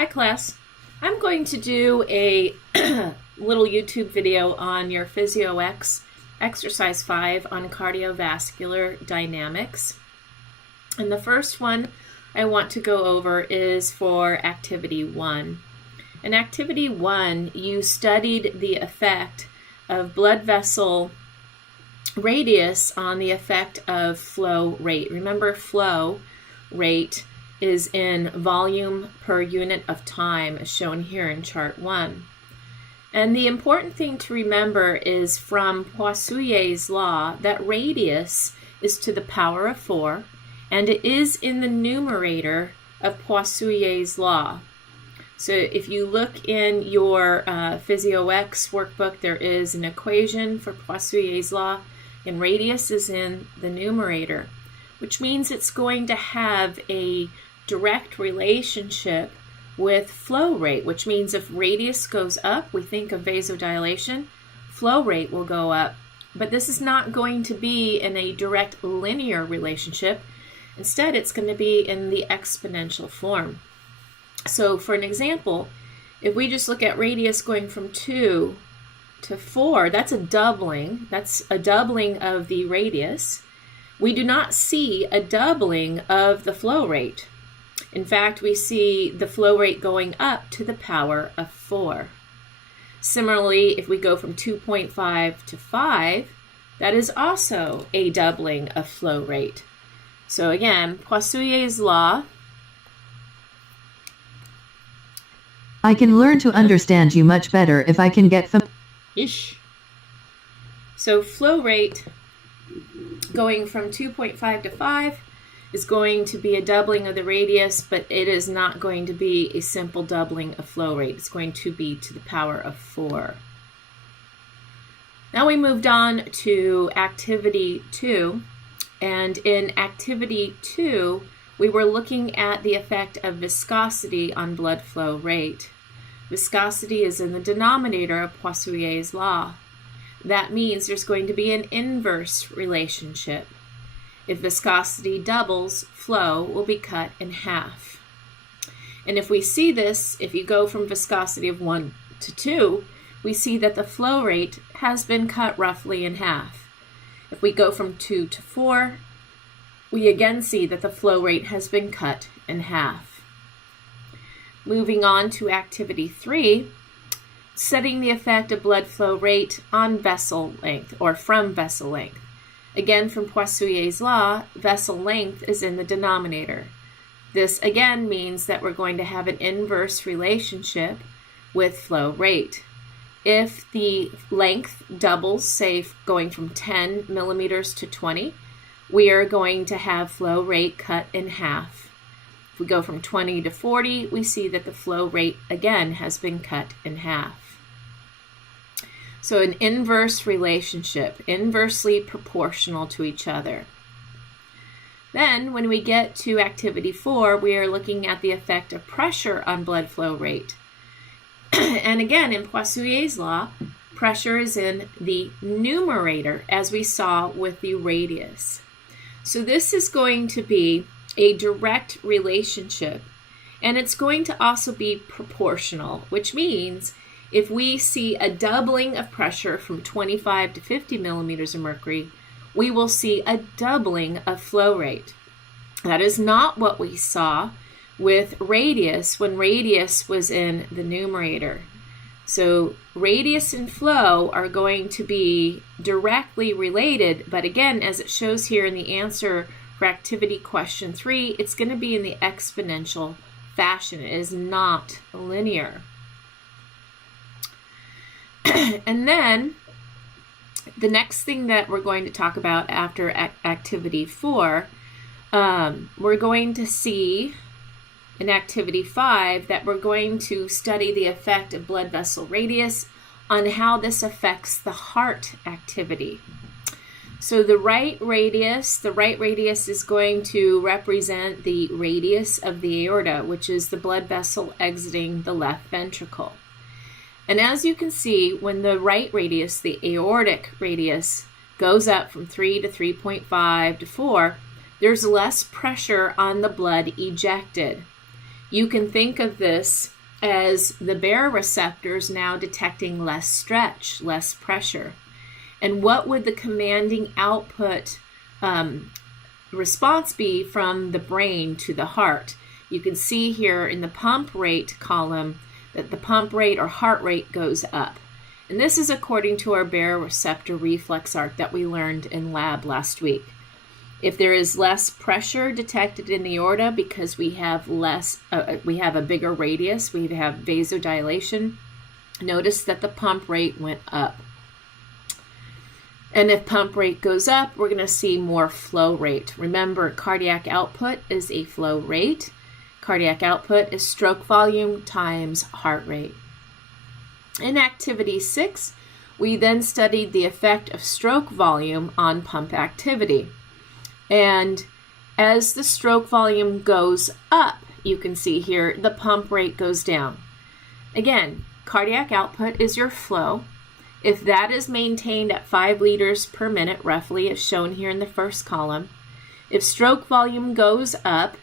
Hi class. I'm going to do a little YouTube video on your PhysioEx exercise 5 on cardiovascular dynamics. And the first one I want to go over is for activity 1. In activity 1, you studied the effect of blood vessel radius on the effect of flow rate. Remember, flow rate is in volume per unit of time, as shown here in chart 1. And the important thing to remember is from Poiseuille's law that radius is to the power of 4, and it is in the numerator of Poiseuille's law. So if you look in your PhysioEx workbook, there is an equation for Poiseuille's law, and radius is in the numerator, which means it's going to have a direct relationship with flow rate, which means if radius goes up, we think of vasodilation, flow rate will go up. But this is not going to be in a direct linear relationship. Instead, it's going to be in the exponential form. So for an example, if we just look at radius going from 2 to 4, that's a doubling. That's a doubling of the radius. We do not see a doubling of the flow rate. In fact, we see the flow rate going up to the power of 4. Similarly, if we go from 2.5 to 5, that is also a doubling of flow rate. So again, Poiseuille's law. I can learn to understand you much better if I can get So flow rate going from 2.5 to 5 is going to be a doubling of the radius, but it is not going to be a simple doubling of flow rate. It's going to be to the power of 4. Now we moved on to activity 2, and in activity 2, we were looking at the effect of viscosity on blood flow rate. Viscosity is in the denominator of Poiseuille's law. That means there's going to be an inverse relationship. If viscosity doubles, flow will be cut in half. And if we see this, if you go from viscosity of 1 to 2, we see that the flow rate has been cut roughly in half. If we go from 2 to 4, we again see that the flow rate has been cut in half. Moving on to activity 3, studying the effect of blood flow rate on vessel length, or from vessel length. Again, from Poiseuille's law, vessel length is in the denominator. This again means that we're going to have an inverse relationship with flow rate. If the length doubles, say going from 10 millimeters to 20, we are going to have flow rate cut in half. If we go from 20 to 40, we see that the flow rate again has been cut in half. So an inverse relationship, inversely proportional to each other. Then when we get to activity 4, we are looking at the effect of pressure on blood flow rate. And again, in Poiseuille's law, pressure is in the numerator, as we saw with the radius. So this is going to be a direct relationship, and it's going to also be proportional, which means if we see a doubling of pressure from 25 to 50 millimeters of mercury, we will see a doubling of flow rate. That is not what we saw with radius when radius was in the numerator. So radius and flow are going to be directly related, but again, as it shows here in the answer for activity question 3, it's going to be in the exponential fashion. It is not linear. And then the next thing that we're going to talk about after activity 4, we're going to see in activity 5 that we're going to study the effect of blood vessel radius on how this affects the heart activity. So the right radius is going to represent the radius of the aorta, which is the blood vessel exiting the left ventricle. And as you can see, when the right radius, the aortic radius, goes up from 3 to 3.5 to 4, there's less pressure on the blood ejected. You can think of this as the baroreceptors now detecting less stretch, less pressure. And what would the commanding output response be from the brain to the heart? You can see here in the pump rate column that the pump rate or heart rate goes up. And this is according to our baroreceptor reflex arc that we learned in lab last week. If there is less pressure detected in the aorta because we have a bigger radius, we have vasodilation, notice that the pump rate went up. And if pump rate goes up, we're going to see more flow rate. Remember, cardiac output is a flow rate. Cardiac output is stroke volume times heart rate. In activity 6, we then studied the effect of stroke volume on pump activity. And as the stroke volume goes up, you can see here, the pump rate goes down. Again, cardiac output is your flow. If that is maintained at 5 liters per minute, roughly, as shown here in the first column, if stroke volume goes up,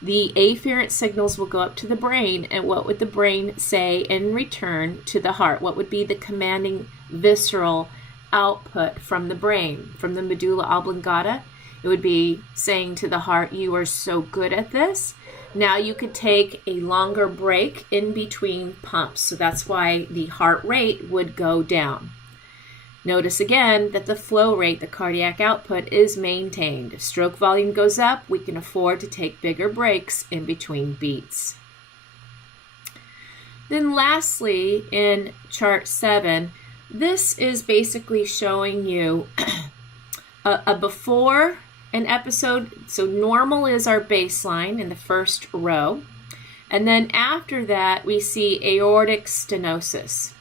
the afferent signals will go up to the brain, and what would the brain say in return to the heart? What would be the commanding visceral output from the brain, from the medulla oblongata? It would be saying to the heart, you are so good at this. Now you could take a longer break in between pumps. So that's why the heart rate would go down. Notice again that the flow rate, the cardiac output, is maintained. If stroke volume goes up, we can afford to take bigger breaks in between beats. Then lastly, in chart 7, this is basically showing you a before an episode. So normal is our baseline in the first row. And then after that, we see aortic stenosis.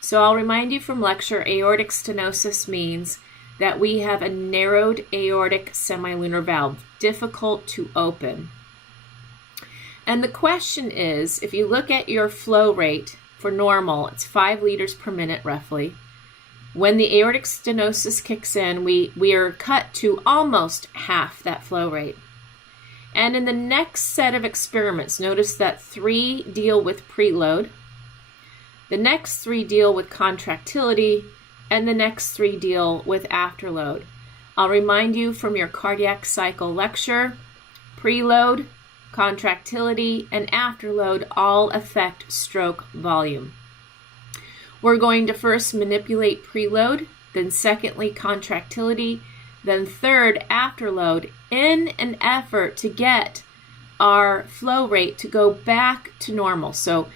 So I'll remind you from lecture, aortic stenosis means that we have a narrowed aortic semilunar valve, difficult to open. And the question is, if you look at your flow rate for normal, it's 5 liters per minute roughly. When the aortic stenosis kicks in, we are cut to almost half that flow rate. And in the next set of experiments, notice that 3 deal with preload, the next 3 deal with contractility, and the next 3 deal with afterload. I'll remind you from your cardiac cycle lecture, preload, contractility, and afterload all affect stroke volume. We're going to first manipulate preload, then secondly contractility, then third afterload in an effort to get our flow rate to go back to normal. So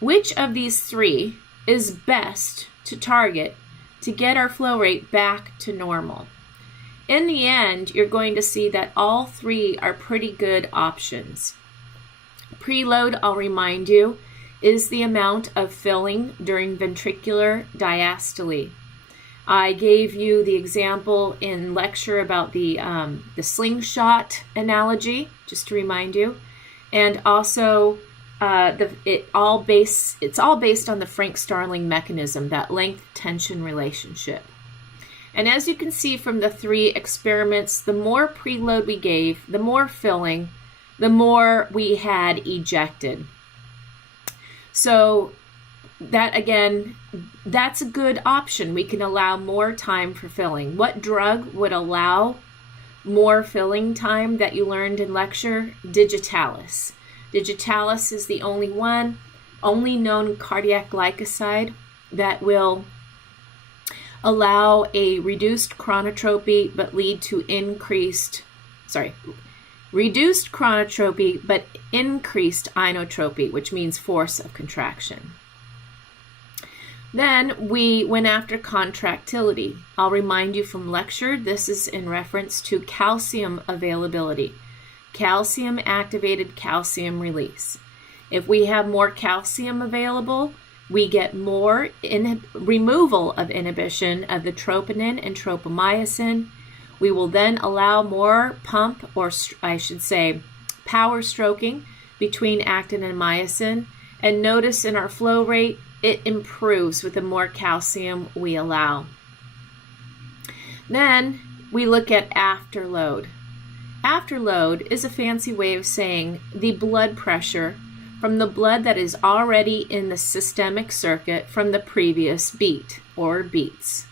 which of these 3 is best to target to get our flow rate back to normal? In the end, you're going to see that all 3 are pretty good options. Preload, I'll remind you, is the amount of filling during ventricular diastole. I gave you the example in lecture about the slingshot analogy, just to remind you, and also it's all based on the Frank-Starling mechanism, that length-tension relationship. And as you can see from the 3 experiments, the more preload we gave, the more filling, the more we had ejected. So that, again, that's a good option. We can allow more time for filling. What drug would allow more filling time that you learned in lecture? Digitalis. Digitalis is the only known cardiac glycoside that will allow a reduced chronotropy but lead to reduced chronotropy but increased inotropy, which means force of contraction. Then we went after contractility. I'll remind you from lecture, this is in reference to calcium availability. Calcium activated calcium release. If we have more calcium available, we get more removal of inhibition of the troponin and tropomyosin. We will then allow more pump, or I should say power stroking between actin and myosin. And notice in our flow rate, it improves with the more calcium we allow. Then we look at afterload. Afterload is a fancy way of saying the blood pressure from the blood that is already in the systemic circuit from the previous beat or beats.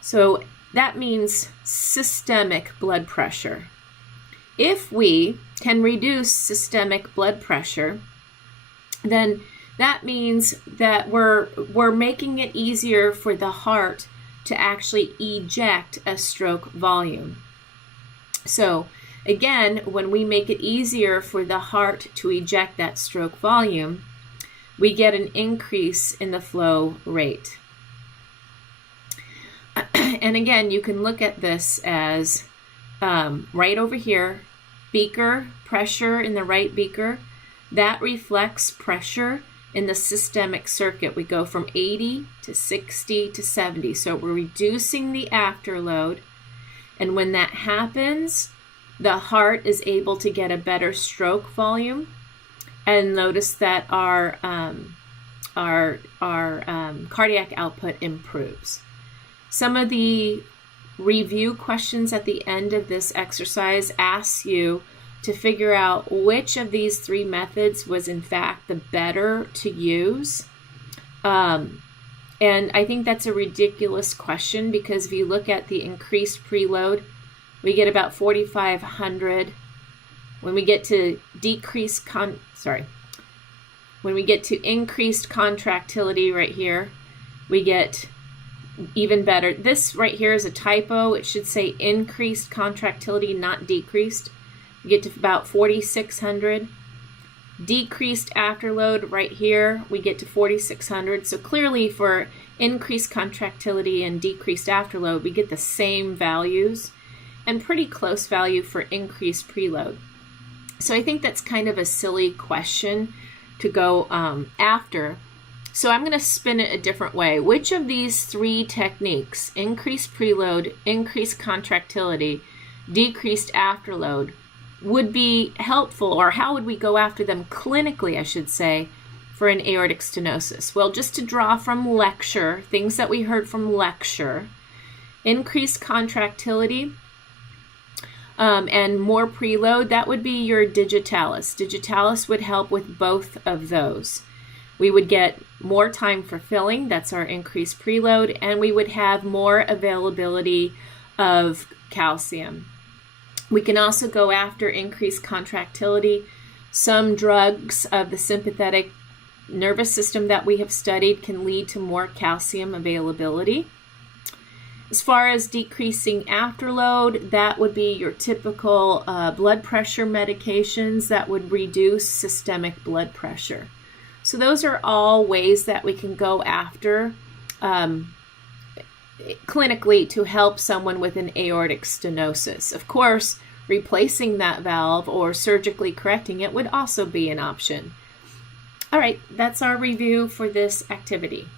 So that means systemic blood pressure. If we can reduce systemic blood pressure, then that means that we're making it easier for the heart to actually eject a stroke volume. So again, when we make it easier for the heart to eject that stroke volume, we get an increase in the flow rate. And again, you can look at this as right over here, beaker, pressure in the right beaker, that reflects pressure in the systemic circuit. We go from 80 to 60 to 70. So we're reducing the afterload. And when that happens, the heart is able to get a better stroke volume. And notice that our cardiac output improves. Some of the review questions at the end of this exercise ask you to figure out which of these three methods was in fact the better to use. And I think that's a ridiculous question, because if you look at the increased preload, we get about 4,500. When we get to when we get to increased contractility right here, we get even better. This right here is a typo. It should say increased contractility, not decreased. We get to about 4,600. Decreased afterload right here, we get to 4,600. So clearly for increased contractility and decreased afterload, we get the same values and pretty close value for increased preload. So I think that's kind of a silly question to go after. So I'm going to spin it a different way. Which of these three techniques, increased preload, increased contractility, decreased afterload, would be helpful, or how would we go after them clinically, I should say, for an aortic stenosis? Well, just to draw from lecture, things that we heard from lecture, increased contractility and more preload, that would be your digitalis. Digitalis would help with both of those. We would get more time for filling, that's our increased preload, and we would have more availability of calcium. We can also go after increased contractility. Some drugs of the sympathetic nervous system that we have studied can lead to more calcium availability. As far as decreasing afterload, that would be your typical blood pressure medications that would reduce systemic blood pressure. So those are all ways that we can go after clinically to help someone with an aortic stenosis. Of course, replacing that valve or surgically correcting it would also be an option. All right, that's our review for this activity.